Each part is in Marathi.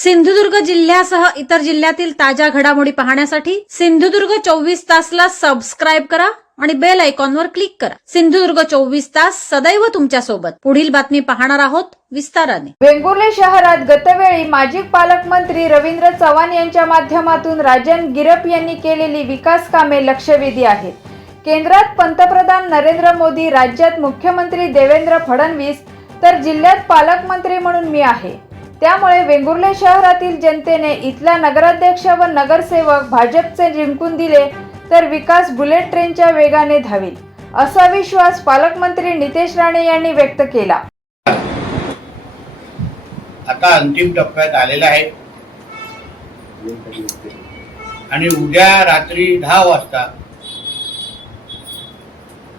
सिंधुदुर्ग जिल्ह्यासह इतर जिल्ह्यातील ताज्या घडामोडी पाहण्यासाठी सिंधुदुर्ग 24 तासला सबस्क्राइब करा आणि बेल आयकॉनवर क्लिक करा। सिंधुदुर्ग 24 तास सदैव तुमच्या सोबत। पुढील बातमी पाहणार आहोत विस्ताराने। वेंगुर्ले शहरात गतवेळी माजी पालकमंत्री रवींद्र चव्हाण यांच्या माध्यमातून राजन गिरप यांनी केलेली विकास कामे लक्षवेधी आहेत। केंद्रात पंतप्रधान नरेंद्र मोदी, राज्यात मुख्यमंत्री देवेंद्र फडणवीस तर जिल्ह्यात पालकमंत्री म्हणून मी आहे। त्यामुळे वेंगुर्ले शहरातील जनतेने इथला नगराध्यक्ष व नगरसेवक भाजपचे जिंकून दिले तर विकास बुलेट ट्रेनच्या वेगाने धावेल, असा विश्वास पालकमंत्री नितेश राणे यांनी व्यक्त केला। आता अंतिम टप्प्यात आलेला आहे आणि उद्या रात्री 10 वाजता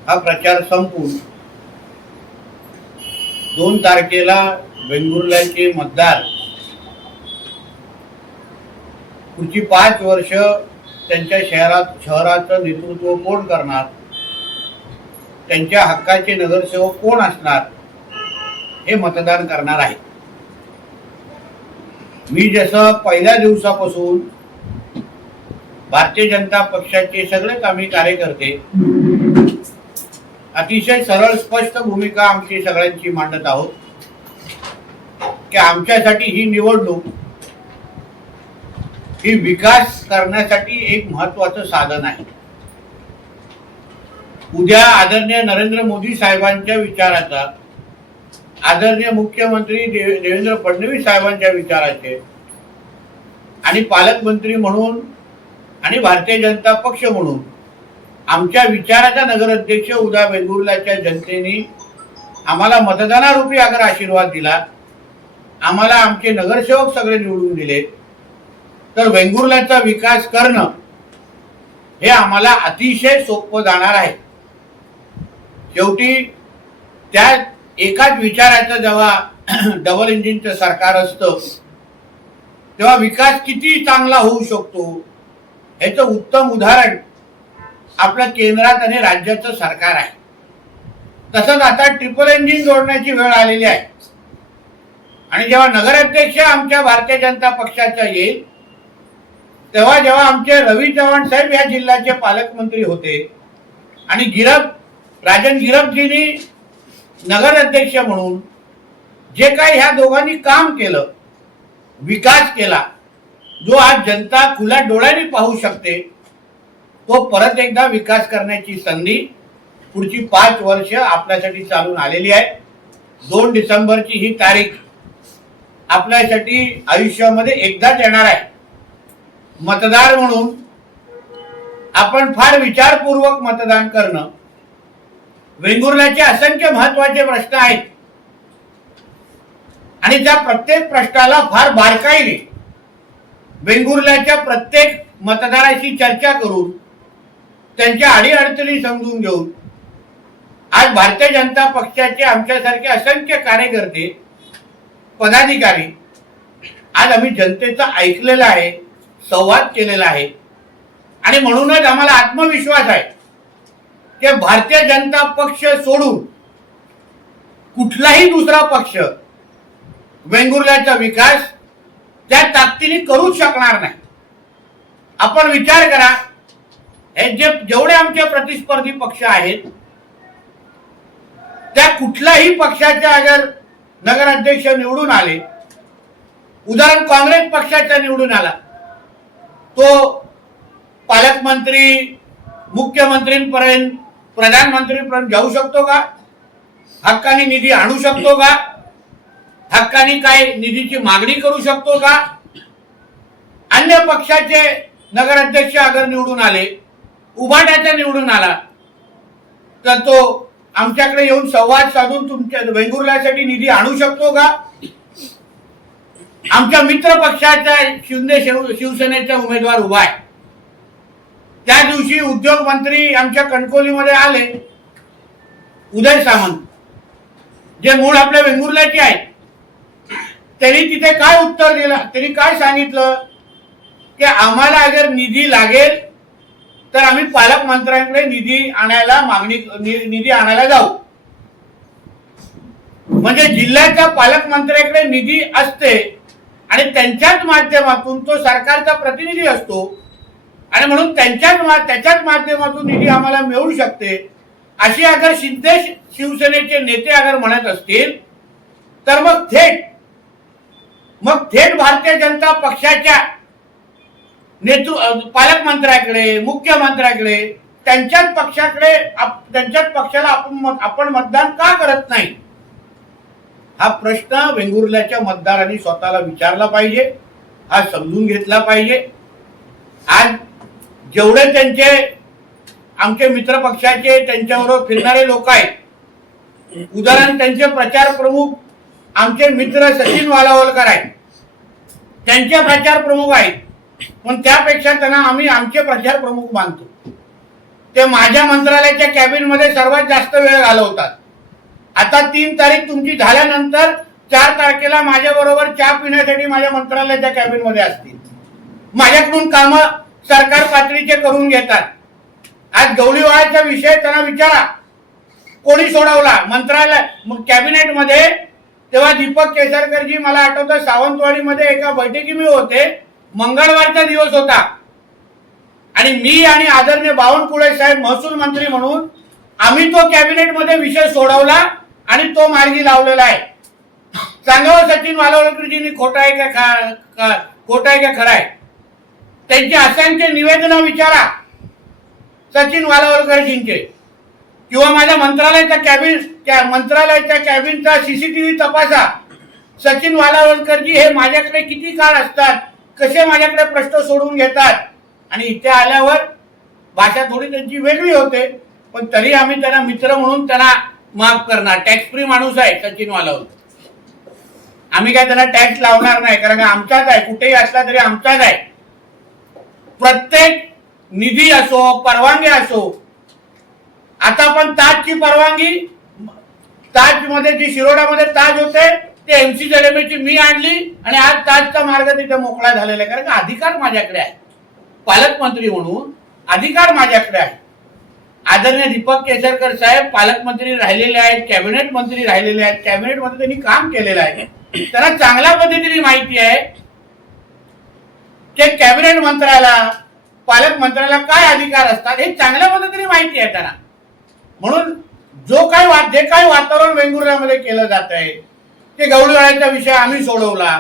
हा प्रचार संपून 2 तारखेला वेंगुर्ल्याचे मतदार पुढची 5 वर्ष त्यांच्या शहराचं नेतृत्व कोण करणार, त्यांच्या हक्काचे नगरसेवक कोण असणार हे मतदान करणार आहे। मी जसं पहिल्या दिवसापासून भारतीय जनता पक्षाचे सगळेच आम्ही कार्यकर्ते अतिशय सरळ स्पष्ट भूमिका आमची सगळ्यांची मांडत आहोत की आमच्यासाठी ही निवडणूक ही विकास करण्यासाठी एक महत्त्वाचं साधन आहे। उद्या आदरणीय नरेंद्र मोदी साहेबांच्या विचाराचा, आदरणीय मुख्यमंत्री देवेंद्र फडणवीस साहेबांच्या विचाराचे आणि पालकमंत्री म्हणून आणि भारतीय जनता पक्ष म्हणून आमच्या विचाराचा नगराध्यक्ष उद्या वेंगुर्ल्याच्या जनतेने आम्हाला मतदानारूपी अगर आशीर्वाद दिला, आम्हाला आमचे नगरसेवक सगळे निवडून दिले तर वेंगुर्ल्याचा विकास करणं हे आम्हाला अतिशय सोपं जाणार आहे। शेवटी त्या एकाच विचाराचं जेव्हा डबल इंजिनचं सरकार असतं तेव्हा विकास किती चांगला होऊ शकतो याचं उत्तम उदाहरण आपलं केंद्रात आणि राज्याचं सरकार आहे। तसंच आता ट्रिपल इंजिन जोडण्याची वेळ आलेली आहे आणि जेव्हा नगराध्यक्ष आमच्या भारतीय जनता पक्षाचा येईल तेव्हा जेव्हा आमचे रवी चव्हाण साहेब या जिल्ह्याचे पालकमंत्री होते आणि राजन गिरपजींनी नगराध्यक्ष म्हणून जे काही ह्या दोघांनी काम केलं, विकास केला, जो आज जनता खुल्या डोळ्यांनी पाहू शकते, तो परत एकदा विकास करण्याची संधी पुढची 5 वर्ष आपल्यासाठी चालून आलेली आहे। 2 डिसेंबरची ही तारीख आपल्यासाठी आयुष्यामध्ये एकदाच येणार आहे। मतदार म्हणून आपण फार विचारपूर्वक मतदान करणं। वेंगुर्ल्याचे असंख्य महत्त्वाचे प्रश्न आहेत आणि त्या प्रत्येक प्रश्नाला फार बारकाईने वेंगुर्ल्याच्या प्रत्येक मतदाराशी चर्चा करून त्यांच्या अडीअडचणी समजून घेऊन आज भारतीय जनता पक्षाचे आमच्यासारखे असंख्य कार्यकर्ते, पदाधिकारी आज आम्ही जनतेचं ऐकलेलं आहे, संवाद केलेला आहे आणि म्हणूनच आम्हाला आत्मविश्वास आहे की भारतीय जनता पक्ष सोडून कुठलाही दुसरा पक्ष वेंगुर्ल्याचा विकास त्या ताकदीने करूच शकणार नाही। आपण विचार करा, हे जेवढे आमचे प्रतिस्पर्धी पक्ष आहेत त्या कुठल्याही पक्षाच्या अगर नगराध्यक्ष निवडून आले, उदाहरण काँग्रेस पक्षाचा निवडून आला, तो पालकमंत्री मुख्यमंत्रींपर्यंत प्रधानमंत्रीपर्यंत जाऊ शकतो का? हक्काने निधी आणू शकतो का? हक्काने काय निधीची मागणी करू शकतो का? अन्य पक्षाचे नगराध्यक्ष अगर निवडून आले, उभाट्याचा निवडून आला तर तो आमच्याकडे येऊन संवाद साधून तुमच्या वेंगुर्ल्यासाठी निधी आणू शकतो का? आमच्या मित्र पक्षाचा शिवसेनेचा उमेदवार उभा आहे। त्या दिवशी उद्योग मंत्री आमच्या कणकोलीमध्ये आले, उदय सामंत, जे मूळ आपल्या वेंगुर्ल्याचे आहेत, त्यांनी तिथे काय उत्तर दिलं? त्यांनी काय सांगितलं की आम्हाला अगर निधी लागेल तर आम्ही पालकमंत्र्यांकडे निधी आणायला जाऊ। म्हणजे जिल्ह्याच्या पालकमंत्र्याकडे निधी असते आणि त्यांच्याच माध्यमातून तो सरकारचा प्रतिनिधी असतो आणि म्हणून त्याच्याच माध्यमातून निधी आम्हाला मिळू शकते अशी अगर शिंदे शिवसेनेचे नेते अगर म्हणत असतील तर मग थेट भारतीय जनता पक्षाच्या पालकमंत्र्याकडे, मुख्यमंत्र्याकडे, त्यांच्याच पक्षाला आपण मतदान का करत नाही हा प्रश्न वेंगुर्ल्याच्या मतदारांनी स्वतःला विचारला पाहिजे, हा समजून घेतला पाहिजे. आज जेवढे आमचे मित्र पक्षाचे त्यांच्याबरोबर फिरणारे लोक आहेत, उदाहरण त्यांचे प्रचार प्रमुख आमचे मित्र सचिन वालावलकर आहेत, त्यांचे प्रचार प्रमुख आहेत, पण त्यापेक्षा त्यांना आम्ही आमचे प्रचार प्रमुख मानतो. ते माझ्या मंत्रालयाच्या कॅबिन मध्ये सर्वात जास्त वेळ घालवतात. आता 3 तारीख तुमची झाल्यानंतर 4 तारखेला माझ्या बरोबर चहा पिण्यासाठी माझ्या मंत्रालयाच्या कॅबिन मध्ये असतील. माझ्याकडून काम सरकार पातळीचे करून घेतात. आज गवळीवाळाचा विषय त्यांना विचारा कोणी सोडवला मंत्रालय कॅबिनेट मध्ये. तेव्हा दीपक केसरकरजी, मला आठवतं सावंतवाडीमध्ये एका बैठकी मी होते, मंगळवारचा दिवस होता आणि मी आणि आदरणीय बावनकुळे साहेब महसूल मंत्री म्हणून आम्ही तो कॅबिनेट मध्ये विषय सोडवला आणि तो मार्गी लावलेला आहे. सांगावं सचिन वालावलकरजींनी खोटा आहे का खरं आहे? त्यांचे असंख्य निवेदन विचारा सचिन वालावलकरजींचे, किंवा माझ्या मंत्रालयाच्या कॅबिनचा सीसीटीव्ही तपासा. सचिन वालावलकरजी हे माझ्याकडे किती काळ असतात, कसे माझ्याकडे प्रश्न सोडवून घेतात, आणि इथे आल्यावर भाषा थोडी त्यांची वेगळी होते, पण तरी आम्ही त्यांना मित्र म्हणून त्यांना माफ करणार. टॅक्स फ्री माणूस आहे सचिन वालावलकर, आम्ही काय त्यांना टॅक्स लावणार नाही, कारण आमचाच आहे, कुठेही असला तरी आमचाच आहे. प्रत्येक निधी असो, परवानगी असो, आता पण ताजची परवानगी, ताज मध्ये जी शिरोडामध्ये ताज होते ते MCZMA मी आणली आणि आज ताजचा मार्ग तिथे मोकळा झालेला आहे, कारण का अधिकार माझ्याकडे आहे. पालकमंत्री म्हणून अधिकार माझ्याकडे आहे. आदरणीय दीपक केसरकर साहेब पालकमंत्री राहिलेले आहेत, कॅबिनेट मंत्री राहिलेले आहेत, कॅबिनेट मध्ये त्यांनी काम केलेलं आहे. त्यांना चांगल्या पद्धतीने माहिती आहे की कॅबिनेट मंत्र्याला, पालकमंत्र्याला काय अधिकार असतात हे चांगल्या पद्धतीने माहिती आहे त्यांना. म्हणून जे काही वातावरण वेंगुर्ल्यामध्ये केलं जात आहे ते गवळीवाळ्याचा विषय आम्ही सोडवला,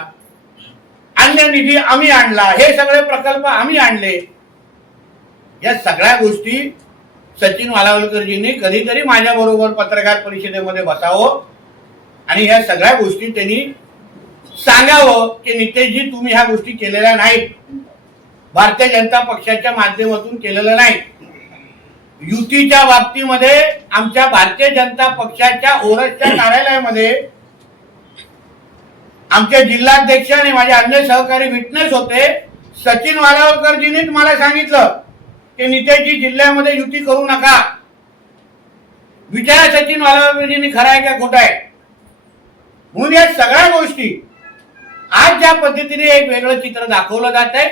अन्य निधी आम्ही आणला, हे सगळे प्रकल्प आम्ही आणले, या सगळ्या गोष्टी सचिन वालावलकरजींनी कधीतरी माझ्या बरोबर पत्रकार परिषदेमध्ये बसावं आणि ह्या सगळ्या गोष्टी त्यांनी सांगावं की नितेशजी तुम्ही ह्या गोष्टी केलेल्या नाहीत, भारतीय जनता पक्षाच्या माध्यमातून केलेलं नाही. युतीच्या बाबतीमध्ये आमच्या भारतीय जनता पक्षाच्या ओरसच्या कार्यालयामध्ये आमचे जिल्हाध्यक्ष आणि माझे अन्य सहकारी विटनेस होते. सचिन वालावलकरजींनीच मला सांगितलं की नितेशजी जिल्ह्यामध्ये युती करू नका. विचारा सचिन वालावलकरजींनी खरं आहे का खोटं आहे. म्हणून या सगळ्या गोष्टी आज ज्या पद्धतीने एक वेगळं चित्र दाखवलं जात आहे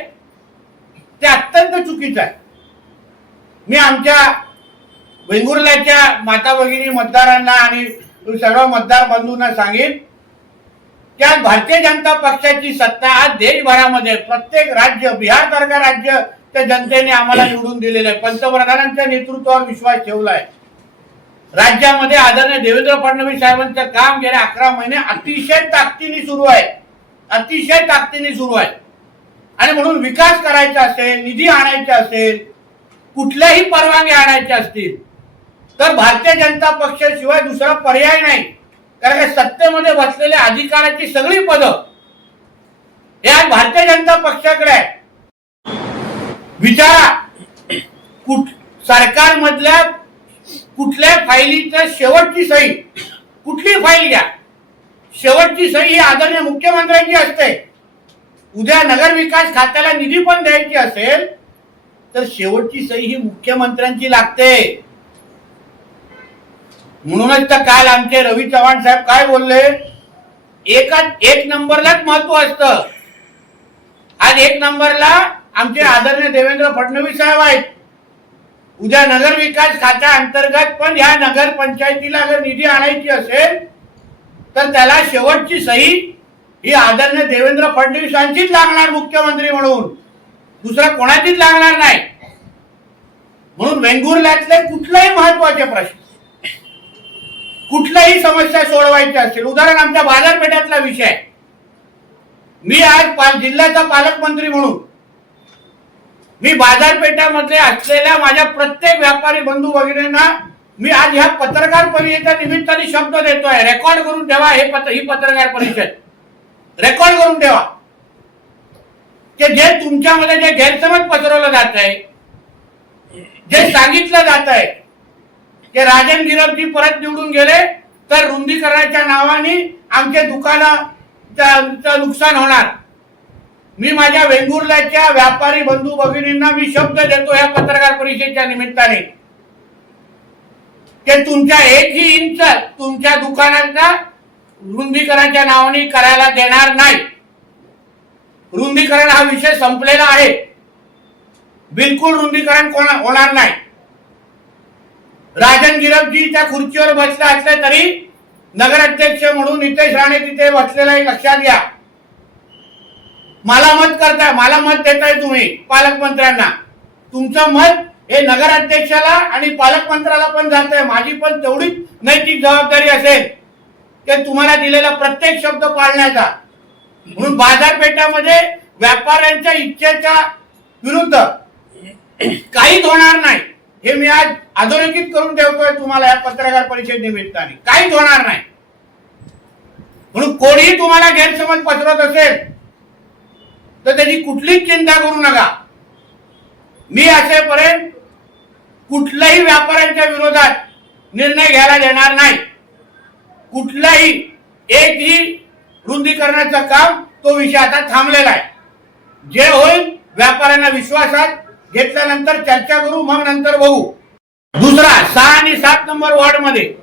ते अत्यंत चुकीचं आहे. मी आमच्या वेंगुर्ल्याच्या माता भगिनी मतदारांना आणि सर्व मतदार बंधूंना सांगेन की आज भारतीय जनता पक्षाची सत्ता आज देशभरामध्ये प्रत्येक राज्य, बिहार सारखं राज्य त्या जनतेने आम्हाला निवडून दिलेलं आहे. पंतप्रधानांच्या नेतृत्वावर विश्वास ठेवला आहे. राज्यामध्ये आदरणीय देवेंद्र फडणवीस साहेबांचं काम गेल्या 11 महिने अतिशय ताकदीने सुरू आहे, अतिशय ताकदीने सुरू आहे. आणि म्हणून विकास करायचा असेल, निधी आणायचा असेल, कुठल्याही परवानग्या आणायच्या असतील तर भारतीय जनता पक्षाशिवाय दुसरा पर्याय नाही. कारण सत्तेमध्ये बसलेल्या अधिकाराची सगळी पदं हे आज भारतीय जनता पक्षाकडे आहे. विचारा सरकारमधल्या कुठल्या फाईलीचं शेवटची सही, कुठली फाईल घ्या, शेवटची सही ही आदरणीय मुख्यमंत्र्यांची असते. उद्या नगर विकास खात्याला निधी पण द्यायची असेल तर शेवटची सही ही मुख्यमंत्र्यांची लागते. म्हणूनच तर काल आमचे रवी चव्हाण साहेब काय बोलले, एक नंबरलाच महत्व असतं. आज 1 नंबरला आमचे आदरणीय देवेंद्र फडणवीस साहेब आहेत. उद्या नगर विकास खात्या अंतर्गत पण ह्या नगर पंचायतीला अगर निधी आणायची असेल तर त्याला शेवटची सही ही आदरणीय देवेंद्र फडणवीसांचीच लागणार मुख्यमंत्री म्हणून, दुसरा कोणाचीच लागणार नाही. म्हणून वेंगुर्ल्यातले कुठलेही महत्वाचे प्रश्न, कुठल्याही समस्या सोडवायची असेल, उदाहरण आमच्या बाजारपेठातला विषय, मी आज जिल्ह्याचा पालकमंत्री म्हणून मी बाजारपेठामध्ये असलेल्या माझ्या प्रत्येक व्यापारी बंधू भगिनींना मी आज ह्या पत्रकार परिषदेच्या निमित्ताने शब्द देतोय, रेकॉर्ड करून ठेवा. ही पत्रकार परिषद रेकॉर्ड करून ठेवा की जे तुमच्यामध्ये जे गैरसमज पसरवलं जात आहे, जे सांगितलं जात आहे की राजन गिरपजी परत निवडून गेले तर रुंदीकरणाच्या नावाने आमचे दुकानाचं नुकसान होणार. मी माझ्या वेंगुर्ल्याच्या व्यापारी बंधू भगिनींना मी शब्द देतो या पत्रकार परिषदेच्या निमित्ताने की तुमच्या एकही इंच तुमच्या दुकानाचा रुंदीकरणाच्या नावाने करायला देणार नाही. रुंदीकरण हा विषय संपलेला आहे. बिलकुल रुंदीकरण होणार नाही. राजन गिरपजी त्या खुर्चीवर बसले असले तरी नगराध्यक्ष म्हणून नितेश राणे तिथे बसलेला आहे, लक्षात घ्या. मला मत करताय, मला मत देताय तुम्ही पालकमंत्र्यांना, तुमचं मत हे नगराध्यक्षाला आणि पालकमंत्र्याला पण जात आहे. माझी पण तेवढीच नैतिक जबाबदारी असेल की तुम्हाला दिलेला प्रत्येक शब्द पाळण्याचा. म्हणून बाजारपेठामध्ये व्यापाऱ्यांच्या इच्छेच्या विरुद्ध काहीच होणार नाही हे मी आज अधोरेखित करून ठेवतोय तुम्हाला या पत्रकार परिषद निमित्ताने. काहीच होणार नाही. म्हणून कोणीही तुम्हाला गैरसमज पसरवत असेल तर त्याची कुठलीच चिंता करू नका. मी असेपर्यंत कुठल्याही व्यापाऱ्यांच्या विरोधात निर्णय घ्यायला देणार नाही. कुठलाही एकही रुंदीकरणाचं काम तो विषय आता थांबलेला आहे. जे होईल व्यापाऱ्यांना विश्वासात घेतल्यानंतर चर्चा करू, मग नंतर बघू. दुसरा 6 आणि 7 नंबर वॉर्ड मध्ये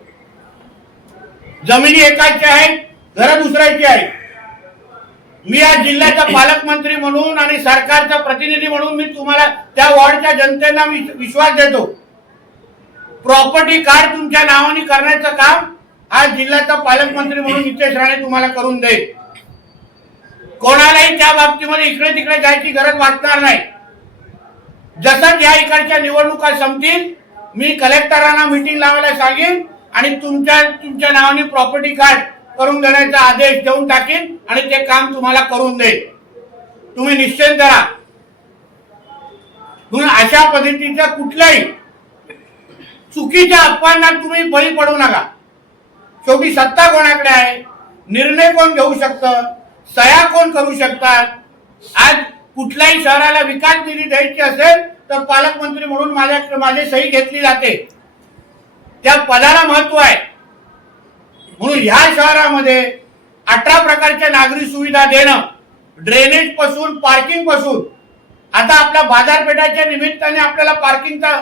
जमिनी एकाची आहेत, घरं दुसऱ्याची आहेत. मी आज जिल्ह्याचा पालकमंत्री म्हणून आणि सरकारचा प्रतिनिधी म्हणून मी तुम्हाला त्या वॉर्डच्या जनतेला मी विश्वास देतो. प्रॉपर्टी कार्ड तुमच्या नावाने करण्याचं काम आज जिल्ह्याचा पालकमंत्री म्हणून नितेश राणे तुम्हाला करून देईल. कोणालाही त्या बाबतीमध्ये इकडे तिकडे जायची गरज वाटणार नाही. जसं या इकडच्या निवडणुका संपतील मी कलेक्टरांना मीटिंग लावायला सांगेन आणि तुमच्या नावाने प्रॉपर्टी कार्ड करून देण्याचा आदेश देऊन टाकेन आणि ते काम तुम्हाला करून देईल. तुम्ही निश्चिंत राहा. म्हणून अशा पद्धतीच्या कुठल्याही चुकीच्या अफवांना तुम्ही बळी पडू नका. शेवटी सत्ता कोणाकडे आहे, निर्णय कोण घेऊ शकतं, सह्या कोण करू शकतात. आज कुठल्याही शहराला विकास निधी द्यायची असेल तर पालकमंत्री म्हणून माझी सही घेतली जाते. त्या पदाला महत्व आहे. म्हणून ह्या शहरामध्ये 18 प्रकारच्या नागरी सुविधा देणं, ड्रेनेज पासून पार्किंग पासून, आता आपल्या बाजारपेठाच्या निमित्ताने आपल्याला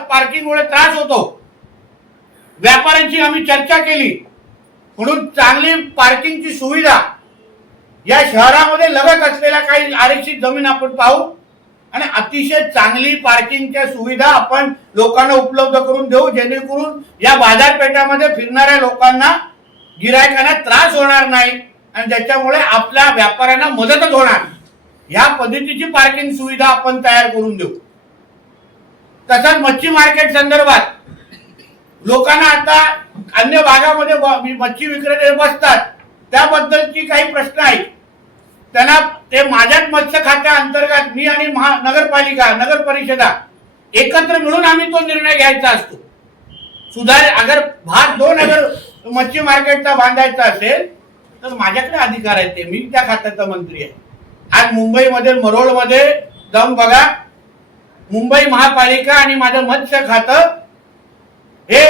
पार्किंगमुळे त्रास होतो. व्यापाऱ्यांची आम्ही चर्चा केली. म्हणून चांगली पार्किंगची सुविधा या शहरामध्ये लगत असलेल्या काही आरक्षित जमीन आपण पाहू आणि अतिशय चांगली पार्किंगच्या सुविधा आपण लोकांना उपलब्ध करून देऊ, जेणेकरून या बाजारपेठामध्ये फिरणाऱ्या लोकांना, गिरायकांना त्रास होणार नाही आणि त्याच्यामुळे आपल्या व्यापाऱ्यांना मदतच होणार. ह्या पद्धतीची पार्किंग सुविधा आपण तयार करून देऊ. तसंच मच्छी मार्केट संदर्भात लोकांना आता अन्य भागामध्ये मच्छी विक्रेते बसतात, त्याबद्दलची काही प्रश्न आहेत. त्यांना ते माझ्याच मत्स्य खात्या अंतर्गत मी आणि नगरपालिका, नगर परिषदा एकत्र मिळून आम्ही तो निर्णय घ्यायचा असतो. अगर भाग 2 अगर मच्छी मार्केटचा बांधायचा असेल तर माझ्याकडे अधिकार आहे. ते मी त्या खात्याचा मंत्री आहे. आज मुंबईमध्ये मरोळमध्ये जाऊन बघा, मुंबई महापालिका आणि माझं मत्स्य खातं हे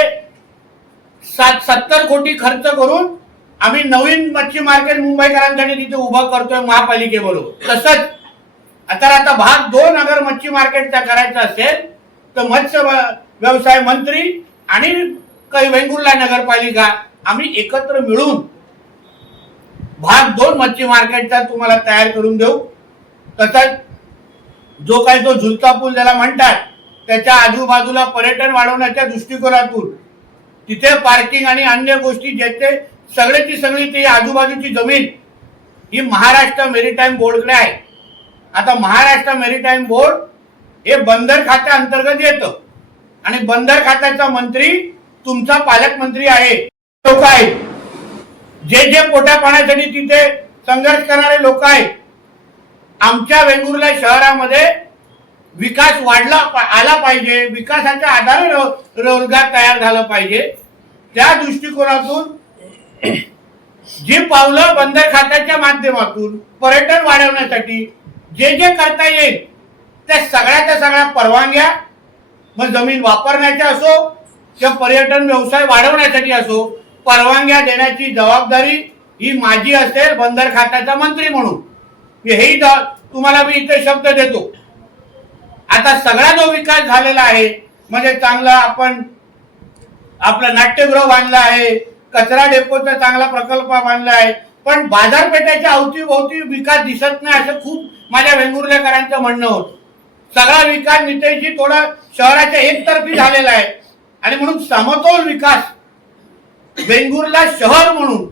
70 कोटी खर्च करून आम्ही नवीन मच्छी मार्केट मुंबईकरांसाठी तिथे उभं करतोय महापालिकेबरोबर. तसंच आता भाग 2 अगर मच्छी मार्केटचा करायचा असेल तर मत्स्य व्यवसाय मंत्री आणि वेंगुर्ला नगरपालिका आम्ही एकत्र मिळून भाग 2 मच्छी मार्केटचा तुम्हाला तयार करून देऊ. तसंच जो काही तो झुलता पूल ज्याला म्हणतात त्याच्या आजूबाजूला पर्यटन वाढवण्याच्या दृष्टिकोनातून तिथे पार्किंग आणि अन्य गोष्टी ज्याचे सगळी ती आजूबाजूची जमीन ही महाराष्ट्र मेरीटाईम बोर्डकडे आहे. आता महाराष्ट्र मेरीटाईम बोर्ड हे बंदर खात्या अंतर्गत येतं आणि बंदर खात्याचा मंत्री तुमचा पालकमंत्री आहे. लोक आहेत जे पोटा पाण्यासाठी तिथे संघर्ष करणारे लोक आहेत. आमच्या वेंगुर्ला शहरामध्ये विकास आला पाहिजे, विकासाच्या आधारे रोजगार तयार झाला पाहिजे. त्या दृष्टिकोनातून जी पावलं बंदर खात्याच्या माध्यमातून पर्यटन वाढवण्यासाठी जे करता येईल त्या सगळ्याच्या सगळ्या परवानग्या, मग जमीन वापरण्याच्या असो किंवा पर्यटन व्यवसाय वाढवण्यासाठी असो, परवानग्या देण्याची जबाबदारी ही माझी असेल बंदर खात्याचा मंत्री म्हणून. हेही तुम्हाला मी इथे शब्द देतो. आता सगळा जो विकास झालेला आहे म्हणजे चांगला आपण आपलं नाट्यगृह बांधलं आहे, कचरा डेपोचा चांगला प्रकल्प बांधला आहे, पण बाजारपेठेच्या अवतीभोवती विकास दिसत नाही असं खूप माझ्या वेंगुर्लेकरांचं म्हणणं होतं. सगळा विकास नितेशजी थोडा शहराच्या एकतर्फी झालेला आहे आणि म्हणून समतोल विकास वेंगुर्ला शहर म्हणून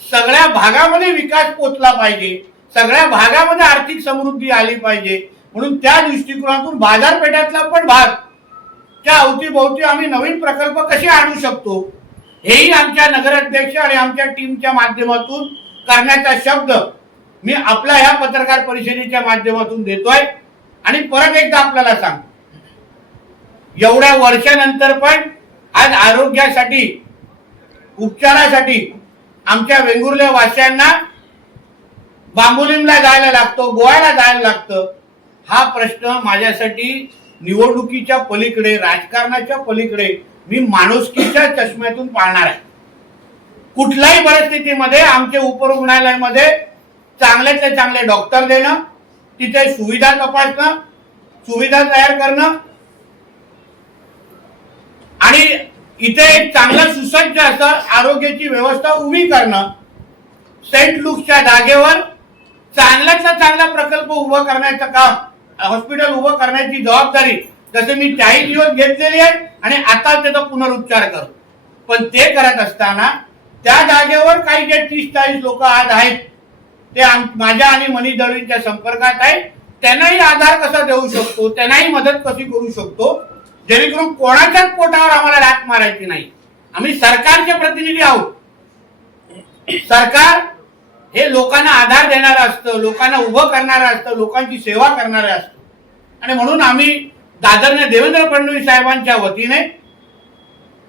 सगळ्या भागामध्ये विकास पोचला पाहिजे, सगळ्या भागामध्ये आर्थिक समृद्धी आली पाहिजे. म्हणून त्या दृष्टिकोनातून बाजारपेठातला पण भाग त्या अवतीभोवती आम्ही नवीन प्रकल्प कसे आणू शकतो हेही आमच्या नगराध्यक्ष आणि आमच्या टीमच्या माध्यमातून करण्याचा शब्द मी आपल्या ह्या पत्रकार परिषदेच्या माध्यमातून देतोय. आणि परत एकदा आपल्याला सांग, एवढ्या वर्षानंतर पण आज आरोग्यासाठी उपचारासाठी आमच्या वेंगुर्ले वासियांना बांबोलीमला जायला लागतो, गोव्याला जायला लागतं. हा प्रश्न माझ्यासाठी निवडणुकीच्या पलीकडे, राजकारणाच्या पलीकडे मी माणुसकीच्या चष्म्यातून पाहणार आहे. कुठल्याही परिस्थितीमध्ये आमच्या उपरुग्णालयामध्ये चांगल्यातले चांगले डॉक्टर देणं, तिथे सुविधा तपासणं, सुविधा तयार करणं आणि इथे एक चांगलं सुसज्ज असं आरोग्याची व्यवस्था उभी करणं, सेंट लुकच्या जागेवर चांगल्यातला चांगला प्रकल्प उभा करण्याचं काम, हॉस्पिटल उभं करण्याची जबाबदारी जसे मी 40 दिवस घेतलेली आहे आणि आता त्याचा पुनरुच्चार करतो. पण ते करत असताना त्या जागेवर काही जे 30-40 लोक आज आहेत ते माझ्या आणि मनीष दळवींच्या संपर्कात आहेत. त्यांनाही आधार कसा देऊ शकतो, त्यांनाही मदत कशी करू शकतो जेणेकरून कोणाच्याच पोटावर आम्हाला लाथ मारायची नाही. आम्ही सरकारचे प्रतिनिधी आहोत. सरकार हे लोकांना आधार देणारं असतं, लोकांना उभं करणारं असतं, लोकांची सेवा करणारं असतं. आणि म्हणून आम्ही आदरणीय देवेंद्र फडणवीस साहेबांच्या वतीने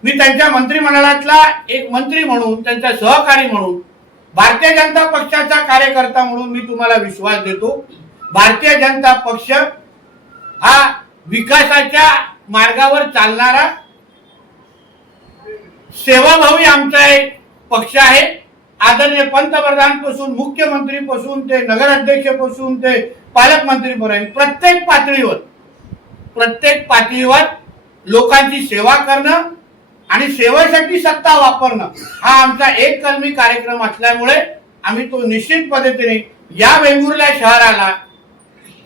मी त्यांच्या मंत्रिमंडळातला एक मंत्री म्हणून, त्यांचा सहकारी म्हणून, भारतीय जनता पक्षाचा कार्यकर्ता म्हणून मी तुम्हाला विश्वास देतो. भारतीय जनता पक्ष हा विकासाच्या मार्गावर चालणारा सेवाभावी आमचा एक पक्ष आहे. आदरणीय पंतप्रधान पासून, मुख्यमंत्री पासून ते नगराध्यक्ष पासून ते पालकमंत्रीपर्यंत प्रत्येक पातळीवर लोकांची सेवा करणं आणि सेवेसाठी सत्ता वापरणं हा आमचा एक कलमी कार्यक्रम असल्यामुळे आम्ही तो निश्चित पद्धतीने या वेंगुर्ला शहराला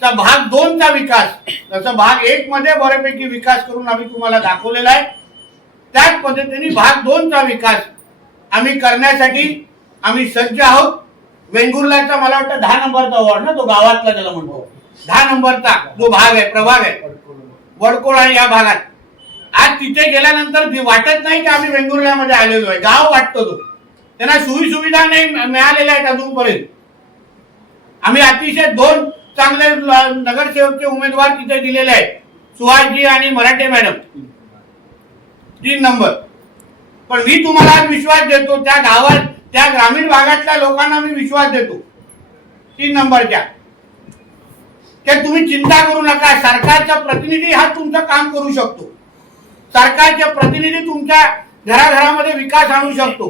भाग 2चा विकास, जसं भाग 1 मध्ये बऱ्यापैकी विकास करून आम्ही तुम्हाला दाखवलेला आहे, त्याच पद्धतीने भाग 2चा विकास आम्ही करण्यासाठी आम्ही सज्ज आहोत. वेंगुर्लाचा मला वाटतं 10 नंबरचा वॉर्ड ना, तो गावातला त्याला म्हणतो 10 नंबरचा जो भाग आहे, प्रभाग आहे वडकोळ आहे, या भागात आज तिथे गेल्यानंतर वाटत नाही की आम्ही वेंगुर्ल्यामध्ये आलेलो आहे. गाव वाटतो तो. त्यांना सुविधा नाही मिळालेल्या आहेत अजूनपर्यंत. आम्ही अतिशय 2 चांगले नगरसेवकचे उमेदवार तिथे दिलेले आहेत, सुहासजी आणि मराठे मॅडम 3 नंबर. पण मी तुम्हाला विश्वास देतो, त्या गावात त्या ग्रामीण भागातल्या लोकांना मी विश्वास देतो 3 नंबरच्या, की तुम्ही चिंता करू नका, सरकारचा प्रतिनिधी हा तुमचं काम करू शकतो. सरकारचे प्रतिनिधी तुमच्या घराघरामध्ये विकास आणू शकतो.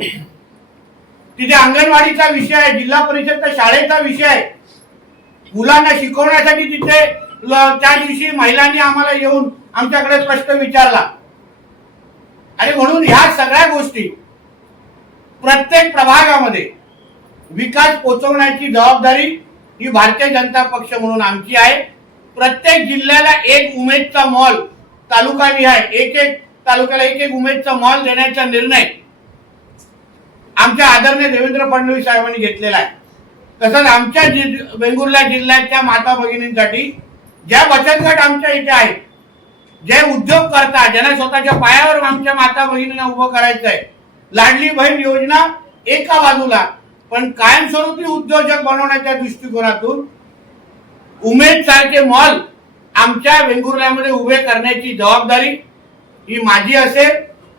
तिथे अंगणवाडीचा विषय आहे, जिल्हा परिषदच्या शाळेचा विषय आहे, मुलांना शिकवण्यासाठी तिथे त्या दिवशी महिलांनी आम्हाला येऊन आमच्याकडे प्रश्न विचारला. आणि म्हणून ह्या सगळ्या गोष्टी प्रत्येक प्रभागामध्ये विकास पोहोचवण्याची जबाबदारी ही भारतीय जनता पक्ष म्हणून आमची आहे. प्रत्येक जिल्ह्याला एक उमेदचा मॉल, तालुकानिहाय एक तालुक्याला एक उमेदचा मॉल देण्याचा निर्णय आमच्या आदरणीय देवेंद्र फडणवीस साहेबांनी घेतलेला आहे. तसंच आमच्या वेंगुर्ला जिल्ह्याच्या माता भगिनींसाठी ज्या बचत गट आमच्या इथे आहेत, जे उद्योग करतात, ज्यांना स्वतःच्या पायावर आमच्या माता भगिनींना उभं करायचं आहे, लाडली बहीण योजना एका बाजूला, पण कायमस्वरूपी उद्योजक बनवण्याच्या दृष्टिकोनातून उमेद सारखे मॉल आमच्या वेंगुर्ल्यामध्ये उभे करण्याची जबाबदारी ही माझी असेल.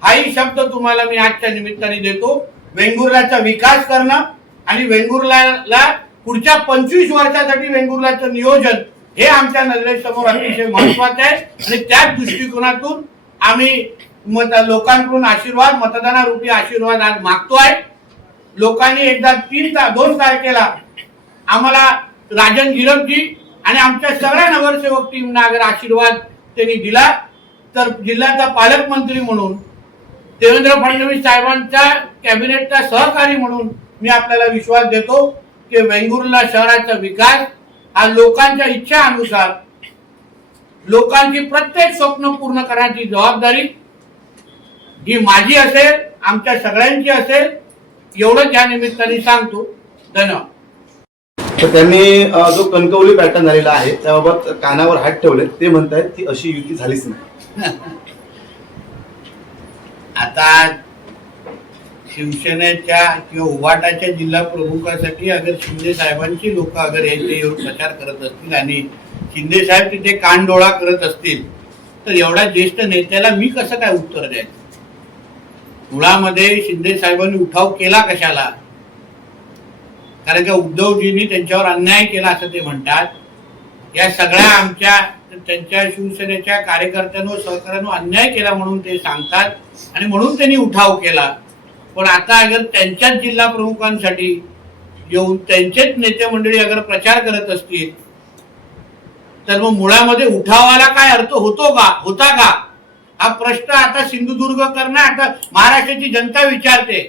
हाही शब्द तुम्हाला मी आजच्या निमित्ताने देतो. वेंगुर्ल्याचा विकास करणं आणि वेंगुर्ल्याला पुढच्या 25 वर्षासाठी वेंगुर्ल्याचं नियोजन हे आमच्या नजरेसमोर अतिशय महत्वाचं आहे आणि त्याच दृष्टिकोनातून आम्ही लोकांकडून आशीर्वाद, मतदानारूपी आशीर्वाद आज मागतोय. लोकांनी एकदा 2 तारखेला आम्हाला राजन गिरपजी आणि आमच्या सगळ्या नगरसेवक टीमना अगर आशीर्वाद त्यांनी दिला तर जिल्ह्याचा पालकमंत्री म्हणून, देवेंद्र फडणवीस साहेबांच्या कॅबिनेटचा सहकारी म्हणून मी आपल्याला विश्वास देतो की वेंगुर्ला शहराचा विकास हा लोकांच्या इच्छानुसार, लोकांची प्रत्येक स्वप्न पूर्ण करण्याची जबाबदारी ही माझी असेल, आमच्या सगळ्यांची असेल. एवढंच या निमित्ताने सांगतो. धन्यवाद. तर त्यांनी जो कणकवली पॅटर्न झालेला आहे त्याबाबत कानावर हात ठेवले. ते म्हणतायत की अशी युती झालीच नाही. आता शिवसेनेच्या किंवा उभाटाच्या जिल्हा प्रमुखासाठी अगर शिंदे साहेबांची लोक अगर येथे येऊन प्रचार करत असतील आणि शिंदे साहेब तिथे कानडोळा करत असतील तर एवढ्या ज्येष्ठ नेत्याला मी कसं काय उत्तर द्यायचं? मुळामध्ये शिंदे साहेबांनी उठाव केला कशाला? कारण का उद्धवजींनी त्यांच्यावर अन्याय केला असं ते म्हणतात. या सगळ्या आमच्या त्यांच्या शिवसेनेच्या कार्यकर्त्यांवर, सहकार्यांवर अन्याय केला म्हणून ते सांगतात आणि म्हणून त्यांनी उठाव केला. पण आता अगर त्यांच्याच जिल्हा प्रमुखांसाठी येऊन त्यांचेच नेते मंडळी अगर प्रचार करत असतील तर मग मुळामध्ये उठावाला काय अर्थ होता का? हा प्रश्न आता सिंधुदुर्ग करणं, आता महाराष्ट्राची जनता विचारते.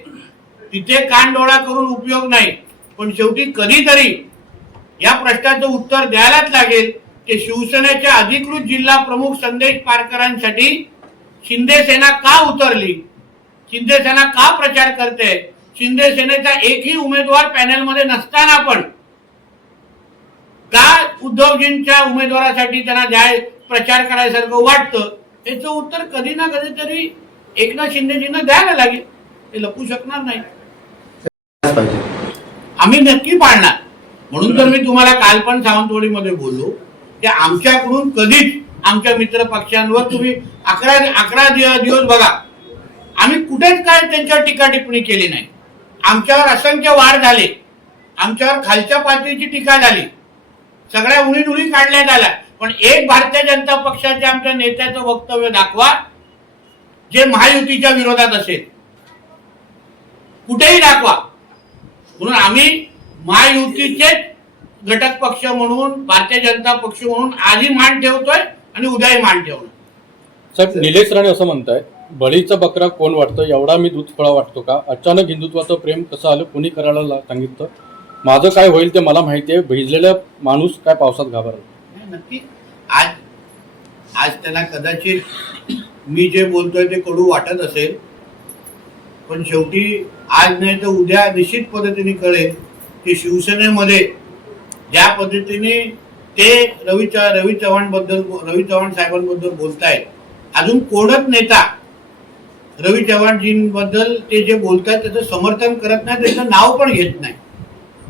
तिथे कानडोळा करून उपयोग नाही. पण शेवटी कधीतरी या प्रश्नाचं उत्तर द्यायलाच लागेल की शिवसेनेच्या अधिकृत जिल्हा प्रमुख संदेश पारकरांसाठी शिंदे सेना का उतरली, शिंदे सेना का प्रचार करते, शिंदे सेनेचा एकही उमेदवार पॅनलमध्ये नसताना पण का उद्धवजींच्या उमेदवारासाठी त्यांना प्रचार करायसारखं वाटतं, याचं उत्तर कधी ना कधीतरी एकनाथ शिंदेजींना द्यायला लागेल. ते लपू शकणार नाही. आम्ही नक्की पाळणार. म्हणून तर मी तुम्हाला काल पण सावंतवाडीमध्ये बोललो की आमच्याकडून कधीच आमच्या मित्र पक्षांवर तुम्ही 11 दिवस बघा, आम्ही कुठेच काय त्यांच्यावर टीका टिप्पणी केली नाही. आमच्यावर असंख्य वार झाले, आमच्यावर खालच्या पातळीची टीका झाली, सगळ्या उणीधुळी काढण्यात आल्या. पण एक भारतीय जनता पक्षाच्या आमच्या नेत्याचं वक्तव्य दाखवा जे महायुतीच्या विरोधात असेल, कुठेही दाखवा. म्हणून आम्ही महायुतीचे घटक पक्ष म्हणून, भारतीय जनता पक्ष म्हणून आजही मान ठेवतोय आणि उद्याही मान ठेवणार. साहेब, निलेश राणे असं म्हणताय, बळीचा बकरा कोण वाटतं, एवढा मी दूध फळा वाटतो का? अचानक हिंदुत्वाचं प्रेम कसं आलं, कोणी करायला सांगितलं? माझं काय होईल ते मला माहिती आहे. भिजलेला माणूस काय पावसात घाबरला? नक्की आज त्यांना कदाचित मी जे बोलतोय ते कडू वाटत असेल, पण शेवटी आज नाही तर उद्या निश्चित पद्धतीने कळेल की शिवसेनेमध्ये ज्या पद्धतीने ते रवी चव्हाण साहेबांबद्दल बोलतायत, अजून कोणच नेता रवी चव्हाणजींबद्दल ते जे बोलतायत त्याचं समर्थन करत नाही, त्याचं नाव पण घेत नाही.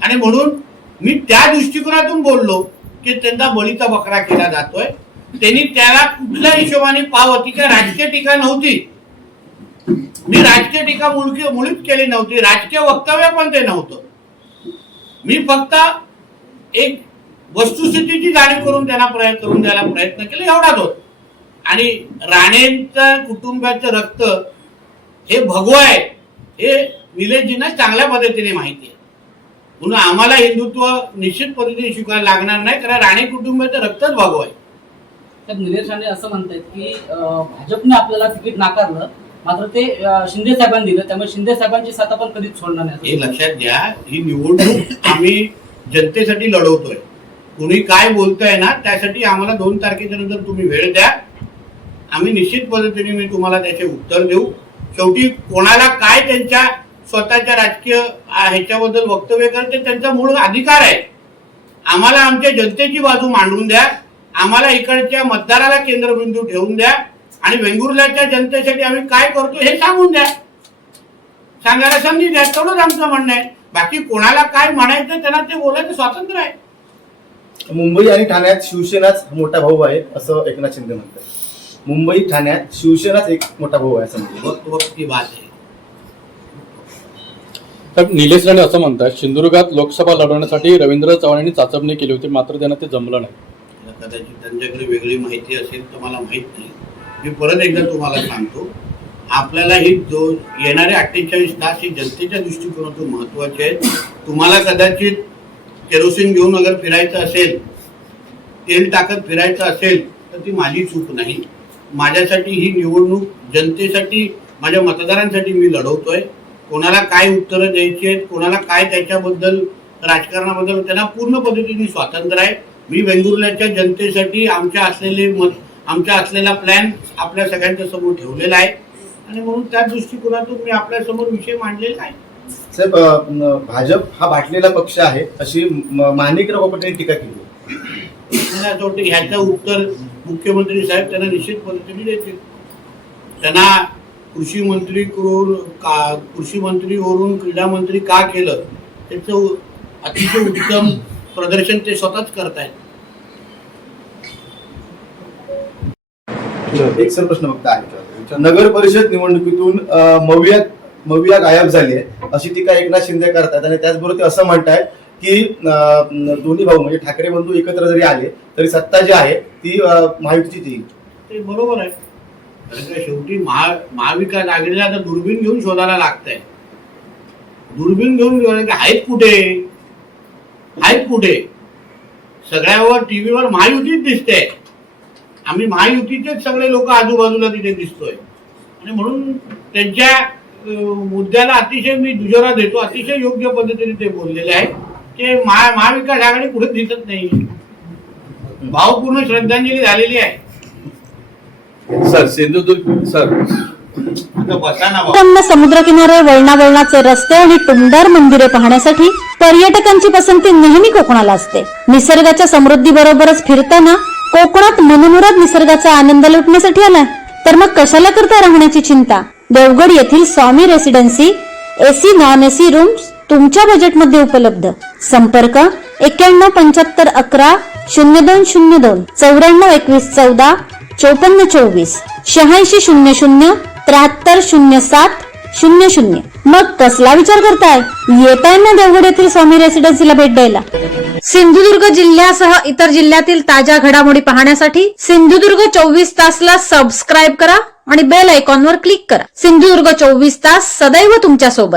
आणि म्हणून मी त्या दृष्टिकोनातून बोललो की त्यांना बळीचा बकरा केला जातोय. त्यांनी त्याला कुठल्या हिशोबाने पावती, काय राजकीय टीका नव्हती. मी राजकीय टीका मुळीच केली नव्हती, राजकीय वक्तव्य पण ते नव्हतं. मी फक्त एक वस्तुस्थितीची जाणीव करून त्यांना करून द्यायला प्रयत्न केला, एवढाच होत. आणि राणेंचं कुटुंबाचं रक्त हे भगवं आहे हे निलेशजींना चांगल्या पद्धतीने माहिती आहे. म्हणून आम्हाला हिंदुत्व निश्चित पद्धतीने स्वीकारायला लागणार नाही, कारण राणे कुटुंबाचं रक्तच भगवं आहे. तर निलेश राणे असं म्हणतात की भाजपने आपल्याला तिकीट नाकारलं, मात्र ते शिंदे साहेबांनी दिलं, त्यामुळे शिंदे साहेबांची साथ आपण कधीच सोडणार नाही. हे लक्षात घ्या, ही निवडणूक आम्ही जनतेसाठी लढवतोय. कुणी काय बोलतोय ना, त्यासाठी आम्हाला 2 तारखेच्या नंतर तुम्ही वेळ द्या. आम्ही निश्चित पद्धतीने मी तुम्हाला त्याचे उत्तर देऊ. शेवटी कोणाला काय त्यांच्या स्वतःच्या राजकीय ह्याच्याबद्दल वक्तव्य करते, त्यांचा मूळ अधिकार आहे. आम्हाला आमच्या जनतेची बाजू मांडून द्या, आम्हाला इकडच्या मतदाराला केंद्रबिंदू ठेवून द्या आणि वेंगुर्ल्याच्या जनतेसाठी आम्ही काय करतो हे सांगून द्या, सांगायला संधी द्या. तेवढंच आमचं म्हणणं आहे. बाकी कोणाला काय म्हणायचं त्यांना ते बोलायचं स्वातंत्र्य आहे. मुंबई आणि ठाण्यात शिवसेनाच मोठा भाऊ आहे असं एकनाथ शिंदे म्हणतात. मुंबई ठाण्यात शिवसेनाच एक मोठा भाऊ आहे असं म्हणतात. वक्त वक्त की बात आहे. तर निलेश राणे असं म्हणतात सिंधुदुर्गात लोकसभा लढवण्यासाठी रवींद्र चव्हाण यांनी चाचपणी केली होती, मात्र त्यांना ते जमलं नाही. कदाचित त्यांच्याकडे वेगळी माहिती असेल तर मला माहित नाही. मी परत एकदा तुम्हाला सांगतो, आपल्याला ही येणारे 48 तास ही जनतेच्या दृष्टिकोनातून महत्वाचे आहेत. तुम्हाला कदाचित केरोसिन घेऊन अगर फिरायचं असेल, तेल टाकत फिरायचं असेल तर ती माझी चूक नाही. माझ्यासाठी ही निवडणूक जनतेसाठी, माझ्या मतदारांसाठी मी लढवतोय. कोणाला काय उत्तरं द्यायची आहेत, कोणाला काय त्याच्याबद्दल राजकारणाबद्दल त्यांना पूर्ण पद्धतीने स्वातंत्र्य आहे. मी वेंगुर्ल्याच्या जनतेसाठी आमच्या असलेला प्लॅन आपल्या सगळ्यांच्या समोर ठेवलेला आहे आणि म्हणून त्या दृष्टिकोनातून मी आपल्या समोर विषय मांडलेला आहे. साहेब, भाजप हा बाटलेला पक्ष आहे अशी माणिकराव कोकाटे यांनी टीका केली. मला असं वाटतं ह्याचं उत्तर मुख्यमंत्री साहेब त्यांना निश्चित पद्धतीने देतील. त्यांना कृषी मंत्रीवरून क्रीडा मंत्री का केलं त्याचं अतिशय उत्तम प्रदर्शन ते स्वतःच करतायत. एक सर प्रश्न फक्त आहे. नगर परिषद निवडणुकीतून मविया गायब झाली आहे अशी टीका एकनाथ शिंदे करतात आणि त्याचबरोबर ते असं म्हणतायत की दोन्ही भाऊ म्हणजे ठाकरे बंधू एकत्र जरी आले तरी सत्ता जी आहे ती महायुतीचीच येईल. ते बरोबर आहे. कारण का शेवटी महाविकास आघाडीला आता दुर्बीण घेऊन शोधायला लागतंय. दुर्बीण घेऊन आहेत कुठे सगळ्यावर टीव्हीवर महायुतीच दिसते. आम्ही महायुतीचेच सगळे लोक आजूबाजूला तिथे दिसतोय आणि म्हणून त्यांच्या मुद्द्याला अतिशय मी दुजोरा देतो. अतिशय योग्य पद्धतीने ते बोललेले आहे की महाविकास आघाडी पुढे दिसत नाही. भावपूर्ण श्रद्धांजली झालेली आहे. सर सिंधुदुर्ग सर आता बसा ना भाऊ. रम्य समुद्रकिनारे, वळणावळणाचे रस्ते आणि टुमदार मंदिरे पाहण्यासाठी पर्यटकांची पसंती नेहमी कोकणाला असते. निसर्गाच्या समृद्धी बरोबरच फिरताना कोकणात मनमुराद निसर्गाचा आनंद लुटण्यासाठी आलाय तर मग कशाला करता राहण्याची चिंता. देवगड येथील Swami residency AC non AC rooms तुमच्या बजेटमध्ये उपलब्ध. संपर्क 917511 0202 942114 5424 8600 7307 00. मग कसला विचार करताय, येताय ना देवगड येथील स्वामी रेसिडेन्सीला भेट द्यायला. सिंधुदुर्ग जिल्ह्यासह इतर जिल्ह्यातील ताज्या घडामोडी पाहण्यासाठी सिंधुदुर्ग 24 तासला सबस्क्राईब करा आणि बेल आयकॉनवर क्लिक करा. सिंधुदुर्ग 24 तास सदैव तुमच्या सोबत.